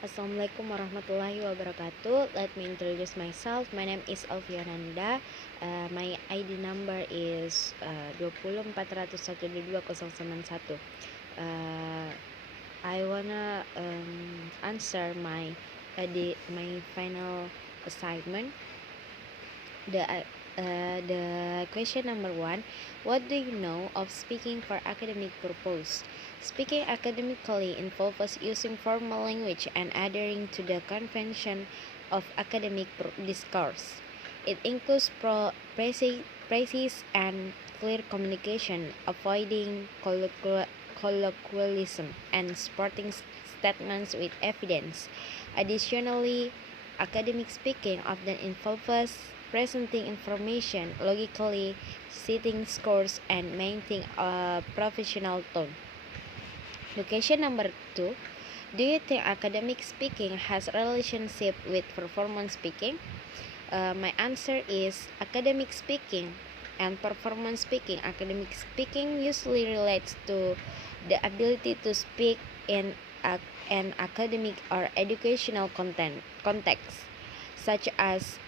Assalamualaikum warahmatullahi wabarakatuh. Let me introduce myself. My name is Alfiananda. My ID number is 2041012291. I wanna answer my final assignment. The question number one: what do you know of speaking for academic purpose? Speaking academically involves using formal language and adhering to the convention of academic discourse. It includes precise and clear communication, avoiding colloquialism, and supporting statements with evidence. Additionally, academic speaking often involves presenting information logically, setting scores, and maintaining a professional tone. Question number two: do you think academic speaking has a relationship with performance speaking? My answer is academic speaking and performance speaking. Academic speaking usually relates to the ability to speak in an academic or educational context, such as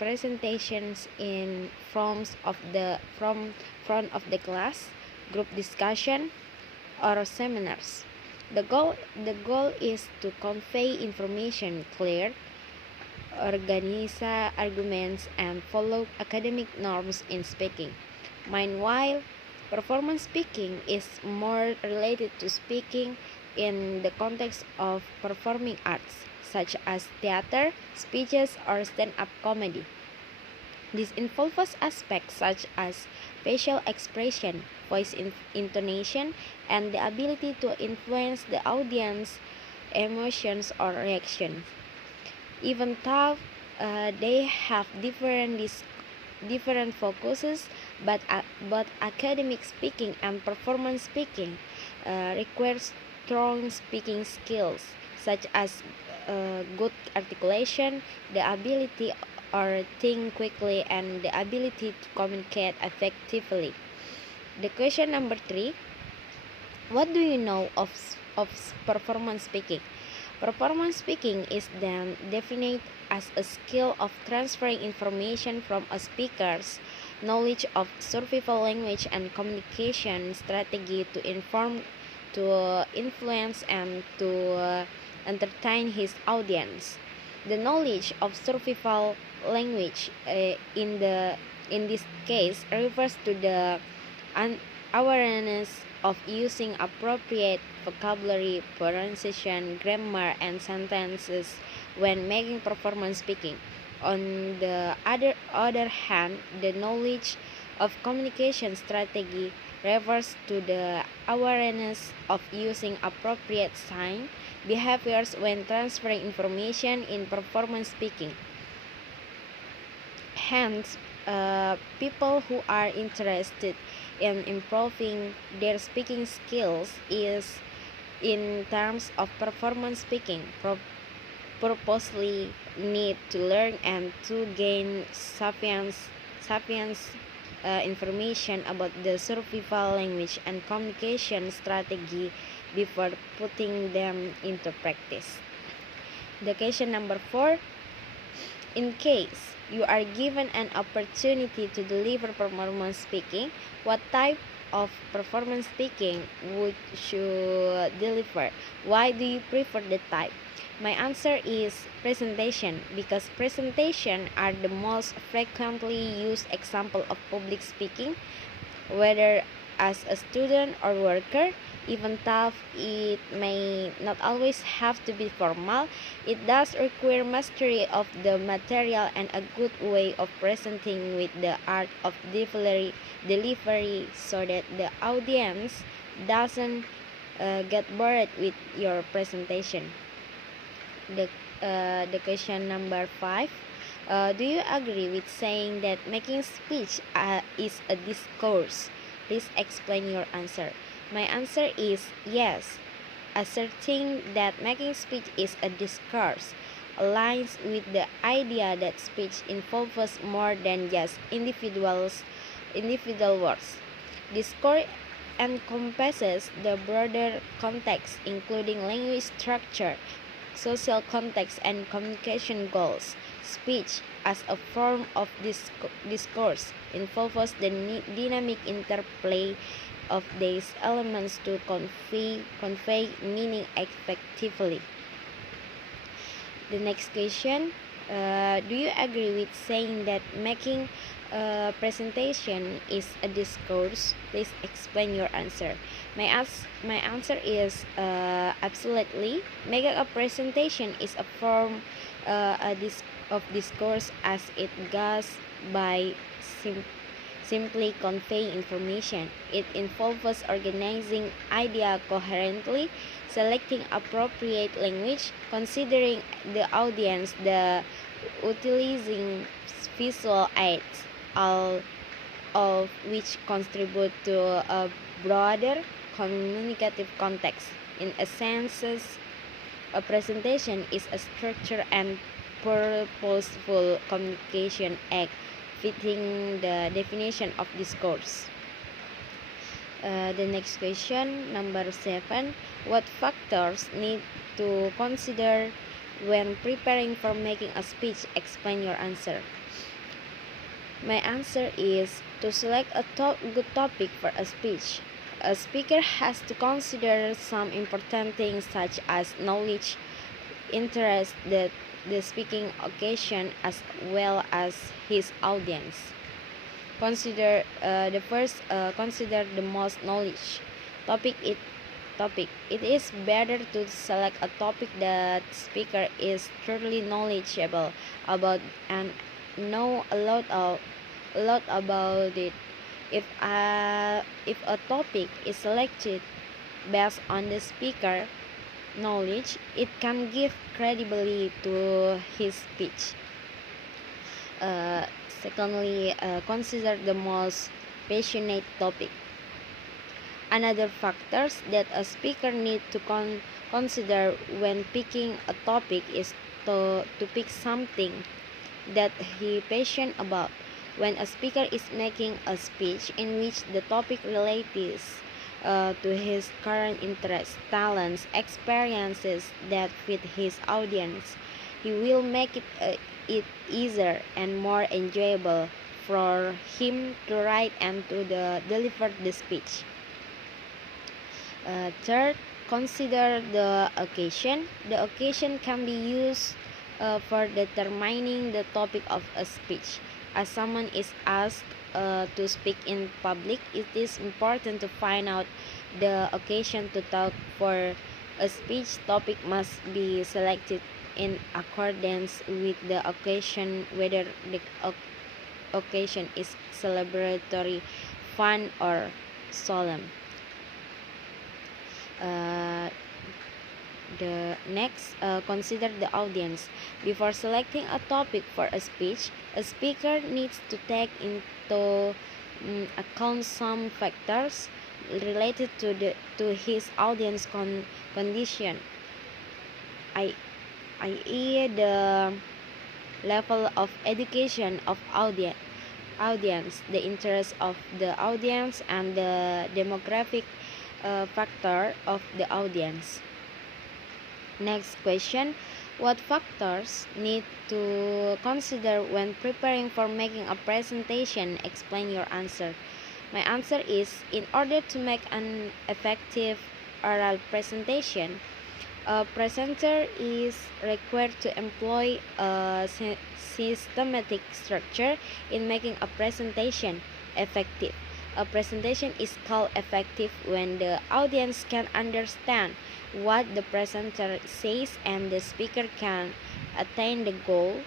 presentations in from front of the class, group discussion, or seminars. The goal is to convey information clear, organize arguments, and follow academic norms in speaking. Meanwhile, performance speaking is more related to speaking in the context of performing arts, such as theater, speeches, or stand-up comedy. This involves aspects such as facial expression, voice intonation, and the ability to influence the audience emotions or reactions. Even though they have different focuses, but academic speaking and performance speaking requires strong speaking skills such as good articulation, the ability or think quickly, and the ability to communicate effectively. The question number three: what do you know of performance speaking? Performance speaking is then defined as a skill of transferring information from a speaker's knowledge of survival language and communication strategy to inform, to influence, and to entertain his audience. The knowledge of survival language in this case refers to the awareness of using appropriate vocabulary, pronunciation, grammar, and sentences when making performance speaking. On the other hand, the knowledge of communication strategy refers to the awareness of using appropriate sign behaviors when transferring information in performance speaking. Hence, people who are interested in improving their speaking skills is in terms of performance speaking purposely need to learn and to gain sufficient information about the survival language and communication strategy before putting them into practice. The question number 4: in case you are given an opportunity to deliver performance speaking, what type of performance speaking would you deliver? Why do you prefer the type? My answer is presentation, because presentation are the most frequently used example of public speaking, whether as a student or worker. Even though it may not always have to be formal, it does require mastery of the material and a good way of presenting with the art of delivery so that the audience doesn't get bored with your presentation. The question number 5: do you agree with saying that making speech is a discourse? Please explain your answer. My answer is yes. Asserting that making speech is a discourse aligns with the idea that speech involves more than just individual words. Discourse encompasses the broader context, including language structure, social context, and communication goals. Speech, as a form of discourse, involves the dynamic interplay of these elements to convey meaning effectively. The next question, do you agree with saying that making a presentation is a discourse? Please explain your answer. My answer is absolutely. Making a presentation is a form of discourse, as it goes by simply conveying information. It involves organizing idea coherently, selecting appropriate language, considering the audience, the utilizing visual aids, all of which contribute to a broader communicative context. In a sense, a presentation is a structured and purposeful communication act fitting the definition of discourse. The next question, number 7. What factors need to consider when preparing for making a speech? Explain your answer. My answer is to select a good topic for a speech. A speaker has to consider some important things such as knowledge, interest, the speaking occasion, as well as his audience. Consider consider the most knowledge topic. It is better to select a topic that speaker is truly knowledgeable about and know a lot about it. If a topic is selected based on the speaker knowledge, it can give credibility to his speech. Secondly, consider the most passionate topic. Another factors that a speaker needs to consider when picking a topic is to pick something that he passionate about. When a speaker is making a speech in which the topic relates to his current interests, talents, experiences that fit his audience, he will make it easier and more enjoyable for him to write and to deliver the speech. Third, consider the occasion. The occasion can be used for determining the topic of a speech. As someone is asked to speak in public, it is important to find out the occasion to talk. For a speech, topic must be selected in accordance with the occasion, whether the occasion is celebratory, fun, or solemn. The next, consider the audience. Before selecting a topic for a speech, a speaker needs to take into account some factors related to his audience condition, i.e., the level of education of audience, the interest of the audience, and the demographic factor of the audience. Next question, what factors need to consider when preparing for making a presentation? Explain your answer. My answer is, in order to make an effective oral presentation, a presenter is required to employ a systematic structure in making a presentation effective. A presentation is called effective when the audience can understand what the presenter says and the speaker can attain the goal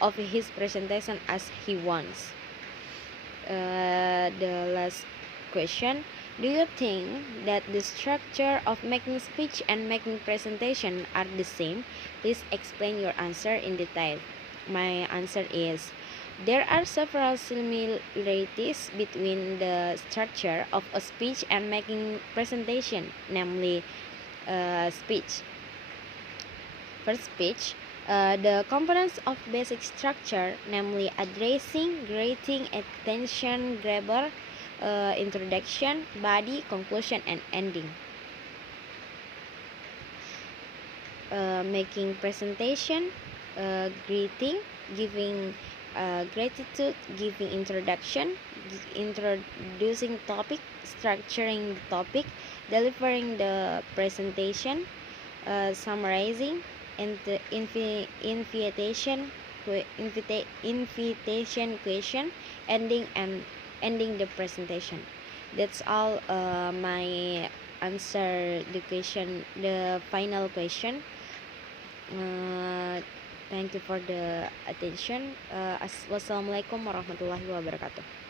of his presentation as he wants. The last question, do you think that the structure of making speech and making presentation are the same? Please explain your answer in detail. My answer is, there are several similarities between the structure of a speech and making presentation, namely speech. First, speech. The components of basic structure, namely addressing, greeting, attention grabber, introduction, body, conclusion, and ending. Making presentation, greeting, giving gratitude, giving introduction, introducing topic, structuring the topic, delivering the presentation, summarizing, and the invitation question, ending and ending the presentation. That's all my answer the final question. uh, Thank you for the attention. Wassalamualaikum warahmatullahi wabarakatuh.